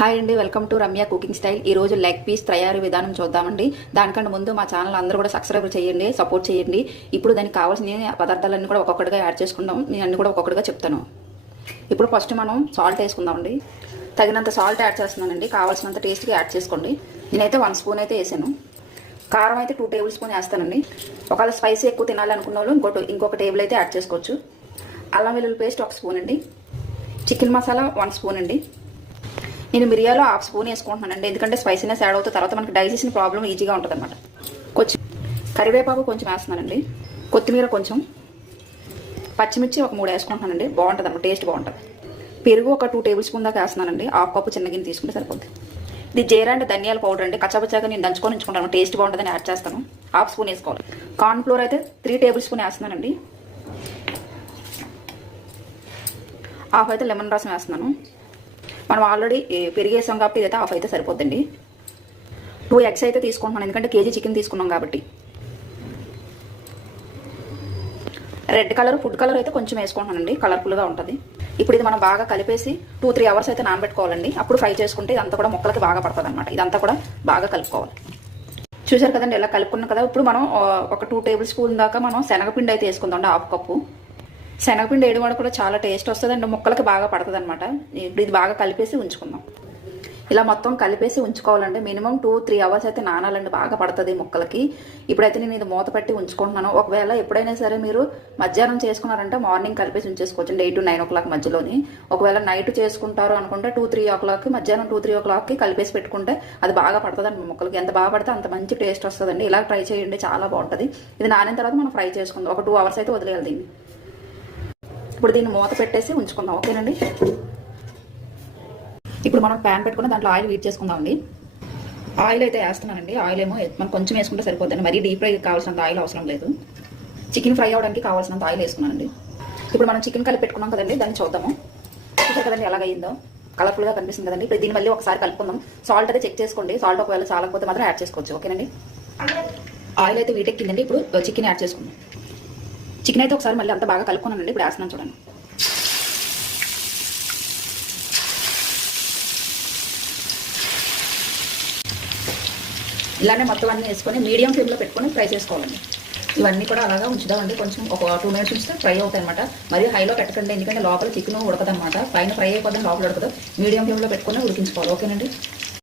Hi అండి, welcome to Ramya cooking style. ఈ రోజు లెగ్ పీస్ తయారీ విధానం చూద్దామండి. దానికంటే ముందు మా ఛానల్ అందరూ కూడా సబ్స్క్రైబ్ చేయండి, సపోర్ట్ చేయండి. ఇప్పుడు దానికి కావాల్సిన పదార్థాలన్నీ కూడా ఒక్కొక్కటిగా యాడ్ చేసుకుందాం. నేను అన్ని కూడా ఒక్కొక్కటిగా చెప్తాను. ఇప్పుడు ఫస్ట్ మనం సాల్ట్ వేసుకుందామండి. తగినంత సాల్ట్ యాడ్ చేస్తున్నానండి. కావాల్సినంత టేస్ట్గా యాడ్ చేసుకోండి. నేనైతే 1 స్పూన్ అయితే వేసాను. కారం అయితే 2 టేబుల్ స్పూన్ వేస్తానండి. ఒకవేళ స్పైసీ ఎక్కువ తినాలనుకున్న వాళ్ళు ఇంకొక టేబుల్ అయితే యాడ్ చేసుకోవచ్చు. అల్లం వెల్లుల్లి పేస్ట్ 1 స్పూన్ అండి. చికెన్ మసాలా 1 స్పూన్ అండి. నేను మిరియాలు 1/2 స్పూన్ వేసుకుంటున్నానండి, ఎందుకంటే స్పైసీనెస్ యాడ్ అవుతుంది. తర్వాత మనకి డైజెషన్ ప్రాబ్లం ఈజీగా ఉంటుంది అనమాట. కొంచెం కరివేపాకు కొంచెం వేస్తున్నానండి. కొత్తిమీర కొంచెం, పచ్చిమిర్చి ఒక 3 వేసుకుంటున్నానండి. బాగుంటుంది అన్నమాట, టేస్ట్ బాగుంటుంది. పెరుగు ఒక 2 టేబుల్ స్పూన్ దాకా వేస్తున్నానండి. 1/2 కప్పు చిన్న గిన్నె తీసుకుంటే సరిపోతుంది. ఇది జీరా అండ్ ధనియాల పౌడర్ అండి. కచ్చాపచ్చాగా నేను దంచుకొని ఉంచుకుంటాను, టేస్ట్ బాగుంటుందని యాడ్ చేస్తాను. 1/2 స్పూన్ వేసుకోవాలి. కార్న్ ఫ్లోర్ అయితే 3 టేబుల్ స్పూన్ వేస్తున్నానండి. 1/2 అయితే లెమన్ రసం వేస్తున్నాను. మనం ఆల్రెడీ పెరిగేసాం కాబట్టి ఇదైతే 1/2 అయితే సరిపోద్దండి. 2 ఎగ్స్ అయితే తీసుకుంటున్నాను, ఎందుకంటే కేజీ చికెన్ తీసుకున్నాం కాబట్టి. రెడ్ కలర్ ఫుడ్ కలర్ అయితే కొంచెం వేసుకుంటున్నానండి, కలర్ఫుల్గా ఉంటుంది. ఇప్పుడు ఇది మనం బాగా కలిపేసి 2-3 అవర్స్ అయితే నానబెట్టుకోవాలండి. అప్పుడు ఫ్రై చేసుకుంటే ఇదంతా కూడా ముక్కలకి బాగా పడుతుంది అనమాట. ఇదంతా కూడా బాగా కలుపుకోవాలి. చూసారు కదండి, ఇలా కలుపుకున్నాం కదా. ఇప్పుడు మనం ఒక 2 టేబుల్ స్పూన్ దాకా మనం శనగపిండి అయితే వేసుకుందాం, 1/2 కప్పు. శనగపిండి వేయడం వల్ల కూడా చాలా టేస్ట్ వస్తుంది అండి, ముక్కలకి బాగా పడుతుంది అనమాట. ఇప్పుడు ఇది బాగా కలిపేసి ఉంచుకుందాం. ఇలా మొత్తం కలిపేసి ఉంచుకోవాలండి. మినిమం 2-3 అవర్స్ అయితే నానాలండి, బాగా పడుతుంది ముక్కలకి. ఇప్పుడైతే నేను ఇది మూత పెట్టి ఉంచుకుంటున్నాను. ఒకవేళ ఎప్పుడైనా సరే మీరు మధ్యాహ్నం చేసుకున్నారంటే మార్నింగ్ కలిపేసి ఉంచేసుకోవచ్చు, 8 to 9 o'clock మధ్యలోని. ఒకవేళ నైట్ చేసుకుంటారు అనుకుంటే 2-3 o'clock, మధ్యాహ్నం 2-3 o'clockకి కలిపేసి పెట్టుకుంటే అది బాగా పడుతుందండి ముక్కలకి. ఎంత బాగా పడితే అంత మంచి టేస్ట్ వస్తుందండి. ఇలా ట్రై చేయండి, చాలా బాగుంటుంది. ఇది నానిన తర్వాత మనం ఫ్రై చేసుకుందాం. ఒక 2 అవర్స్ అయితే వదిలేయాలి దీన్ని. ఇప్పుడు దీన్ని మూత పెట్టేసి ఉంచుకుందాం, ఓకేనండి. ఇప్పుడు మనం ప్యాన్ పెట్టుకుని దాంట్లో ఆయిల్ హీట్ చేసుకుందామండి. ఆయిల్ అయితే వేస్తున్నానండి. ఆయిల్ ఏమో మనం కొంచెం వేసుకుంటే సరిపోద్దండి, మరీ డీప్ ఫ్రై కావాల్సినంత ఆయిల్ అవసరం లేదు. చికెన్ ఫ్రై అవ్వడానికి కావాల్సినంత ఆయిల్ వేసుకున్నానండి. ఇప్పుడు మనం చికెన్ కలిపి పెట్టుకున్నాం కదండి, దాన్ని చూద్దాము. చూసారు కదండి ఎలాగైందో, కలర్ఫుల్గా కనిపిస్తుంది కదండి. ఇప్పుడు దీన్ని మళ్ళీ ఒకసారి కలుపుకుందాం. సాల్ట్ అయితే చెక్ చేసుకోండి. సాల్ట్ ఒకవేళ చాలకపోతే మాత్రం యాడ్ చేసుకోవచ్చు, ఓకేనండి. ఆయిల్ అయితే వీటెక్కిందండి. ఇప్పుడు చికెన్ యాడ్ చేసుకుందాం. చికెన్ అయితే ఒకసారి మళ్ళీ అంతా బాగా కలుపుకున్నానండి. ఇప్పుడు వేస్తున్నాను చూడండి. ఇలానే మొత్తం అన్నీ వేసుకొని మీడియం ఫ్లేమ్లో పెట్టుకొని ఫ్రై చేసుకోవాలండి. ఇవన్నీ కూడా అలాగా ఉంచుదామండి. కొంచెం ఒక 2 minutes ఉంచితే ఫ్రై అవుతాయి అనమాట. మరి హైలో పెట్టకండి, ఎందుకంటే లోపల చికెన్ ఉడకదనమాట. పైన ఫ్రై అయిపోతుంది, లోపల ఉడకదు. మీడియం ఫ్లేమ్లో పెట్టుకొని ఉడికించుకోవాలి, ఓకేనండి.